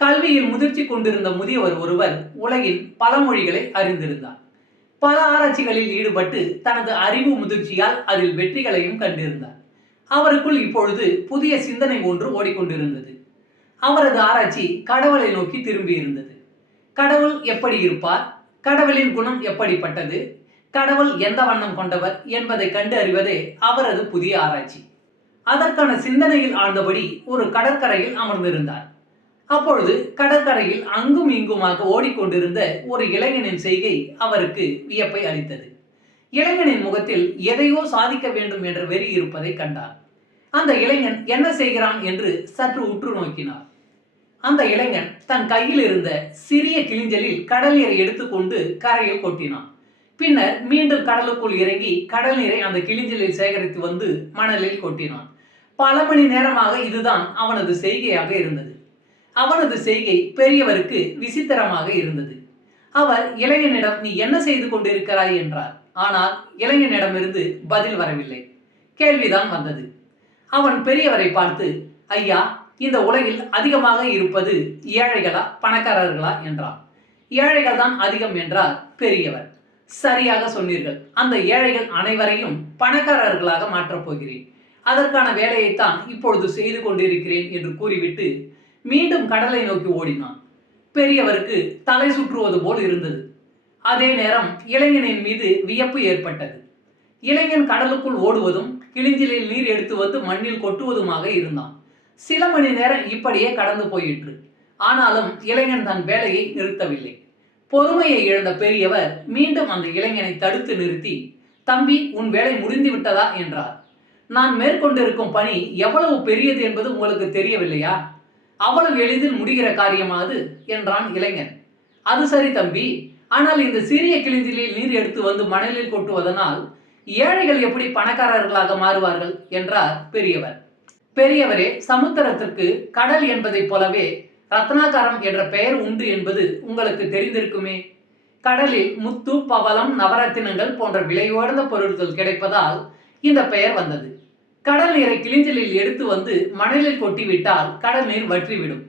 கல்வியில் முதிர்ச்சி கொண்டிருந்த முதியவர் ஒருவர் உலகின் பல மொழிகளை அறிந்திருந்தார். பல ஆராய்ச்சிகளில் ஈடுபட்டு தனது அறிவு முதிர்ச்சியால் அதில் வெற்றிகளையும் கண்டிருந்தார். அவருக்குள் இப்பொழுது புதிய சிந்தனை ஒன்று ஓடிக்கொண்டிருந்தது. அவரது ஆராய்ச்சி கடவுளை நோக்கி திரும்பியிருந்தது. கடவுள் எப்படி இருப்பார், கடவுளின் குணம் எப்படிப்பட்டது, கடவுள் எந்த வண்ணம் கொண்டவர் என்பதை கண்டு அறிவதே அவரது புதிய ஆராய்ச்சி. அதற்கான சிந்தனையில் ஆழ்ந்தபடி ஒரு கடற்கரையில் அமர்ந்திருந்தார். அப்பொழுது கடற்கரையில் அங்கும் இங்குமாக ஓடிக்கொண்டிருந்த ஒரு இளைஞனின் செய்கை அவருக்கு வியப்பை அளித்தது. இளைஞனின் முகத்தில் எதையோ சாதிக்க வேண்டும் என்ற வெறி இருப்பதை கண்டார். அந்த இளைஞன் என்ன செய்கிறான் என்று சற்று உற்று நோக்கினார். அந்த இளைஞன் தன் கையில் இருந்த சிறிய கிளிஞ்சலில் கடல் நீரை எடுத்துக்கொண்டு கரையில் கொட்டினான். பின்னர் மீண்டும் கடலுக்குள் இறங்கி கடல் நீரை அந்த கிளிஞ்சலில் சேகரித்து வந்து மணலில் கொட்டினான். பல மணி நேரமாக இதுதான் அவனது செய்கையாக இருந்தது. அவனது செய்கை பெரியவருக்கு விசித்திரமாக இருந்தது. அவர் இளைஞனிடம் நீ என்ன செய்து கொண்டிருக்கிறாய் என்றார். ஆனால் இளைஞனிடமிருந்து பதில் வரவில்லை. கேள்விதான் வந்தது. அவன் பெரியவரை பார்த்து, ஐயா, இந்த உலகில் அதிகமாக இருப்பது ஏழைகளா பணக்காரர்களா என்றான். ஏழைகள் தான் அதிகம் என்றார் பெரியவர். சரியாக சொன்னீர்கள். அந்த ஏழைகள் அனைவரையும் பணக்காரர்களாக மாற்றப் போகிறேன். அதற்கான வேலையைத்தான் இப்பொழுது செய்து கொண்டிருக்கிறேன் என்று கூறிவிட்டு மீண்டும் கடலை நோக்கி ஓடினான். பெரியவருக்கு தலை சுற்றுவது போல் இருந்தது. அதே நேரம் இளைஞனின் மீது வியப்பு ஏற்பட்டது. இளைஞன் கடலுக்குள் ஓடுவதும் கிளிஞ்சிலில் நீர் எடுத்து வந்து மண்ணில் கொட்டுவதுமாக இருந்தான். சில மணி நேரம் இப்படியே கடந்து போயிற்று. ஆனாலும் இளைஞன் தன் வேலையை நிறுத்தவில்லை. பொறுமையை இழந்த பெரியவர் மீண்டும் அந்த இளைஞனை தடுத்து நிறுத்தி, தம்பி, உன் வேலை முடிந்து விட்டதா என்றார். நான் மேற்கொண்டிருக்கும் பணி எவ்வளவு பெரியது என்பது உங்களுக்கு தெரியவில்லையா? அவ்வளவு எளிதில் முடிகிற காரியமா அது என்றான் இளைஞன். அது சரி தம்பி, ஆனால் இந்த சிறிய கிளிஞ்சிலில் நீர் எடுத்து வந்து மணலில் கொட்டுவதனால் ஏழைகள் எப்படி பணக்காரர்களாக மாறுவார்கள் என்றார் பெரியவர். பெரியவரே, சமுத்திரத்திற்கு கடல் என்பதைப் போலவே ரத்னாகரம் என்ற பெயர் உண்டு என்பது உங்களுக்கு தெரிந்திருக்குமே. கடலில் முத்து, பவளம், நவரத்தினங்கள் போன்ற விலை உயர்ந்த பொருட்கள் கிடைப்பதால் இந்த பெயர் வந்தது. கடல் நீரை கிளிஞ்சலில் எடுத்து வந்து மணலில் கொட்டிவிட்டால் கடல் நீர் வற்றிவிடும்.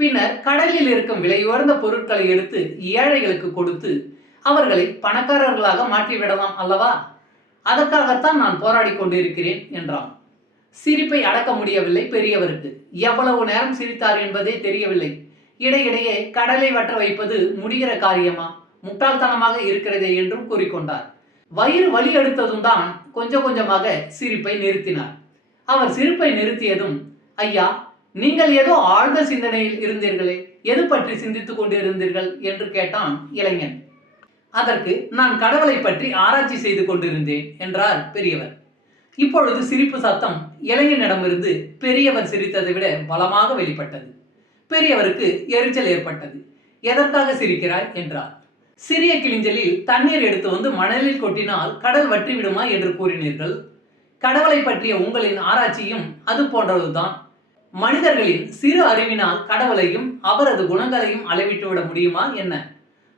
பின்னர் கடலில் இருக்கும் விலை உயர்ந்த பொருட்களை எடுத்து ஏழைகளுக்கு கொடுத்து அவர்களை பணக்காரர்களாக மாற்றிவிடலாம் அல்லவா? அதற்காகத்தான் நான் போராடி கொண்டிருக்கிறேன் என்றான். சிரிப்பை அடக்க முடியவில்லை பெரியவருக்கு. எவ்வளவு நேரம் சிரித்தார் என்பதே தெரியவில்லை. இடையிடையே கடலை வற்ற வைப்பது முடிகிற காரியமா? முட்டாள்தனமாக இருக்கிறதே என்றும் கூறிக்கொண்டார். வயிறு வலி எடுத்ததும் தான் கொஞ்சம் கொஞ்சமாக சிரிப்பை நிறுத்தினார். அவர் சிரிப்பை நிறுத்தியதும், ஐயா, நீங்கள் ஏதோ ஆழ்ந்த சிந்தனையில் இருந்தீர்களே, எது பற்றி சிந்தித்துக் கொண்டிருந்தீர்கள் என்று கேட்டான் இளைஞன். அதற்கு நான் கடவுளை பற்றி ஆராய்ச்சி செய்து கொண்டிருந்தேன் என்றார் பெரியவர். இப்பொழுது சிரிப்பு சத்தம் இளைஞனிடமிருந்து பெரியவர் சிரித்ததை விட பலமாக வெளிப்பட்டது. பெரியவருக்கு எரிச்சல் ஏற்பட்டது. எதற்காக சிரிக்கிறாய் என்றார். சிறிய கிளிஞ்சலில் தண்ணீர் எடுத்து வந்து மணலில் கொட்டினால் கடல் வற்றிவிடுமா என்று கூறினீர்கள். கடவுளை பற்றிய உங்களின் ஆராய்ச்சியும் அது போன்றதுதான். மனிதர்களின் சிறு அறிவினால் கடவுளையும் அவரது குணங்களையும் அளவிட்டுவிட முடியுமா என்ன?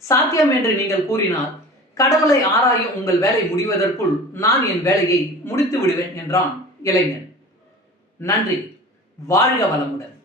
சாத்தியம் என்று நீங்கள் கூறினால் கடவுளை ஆராயும் உங்கள் வேலை முடிவதற்குள் நான் என் வேலையை முடித்து விடுவேன் என்றான் இளைஞன். நன்றி. வாழ்க வளமுடன்.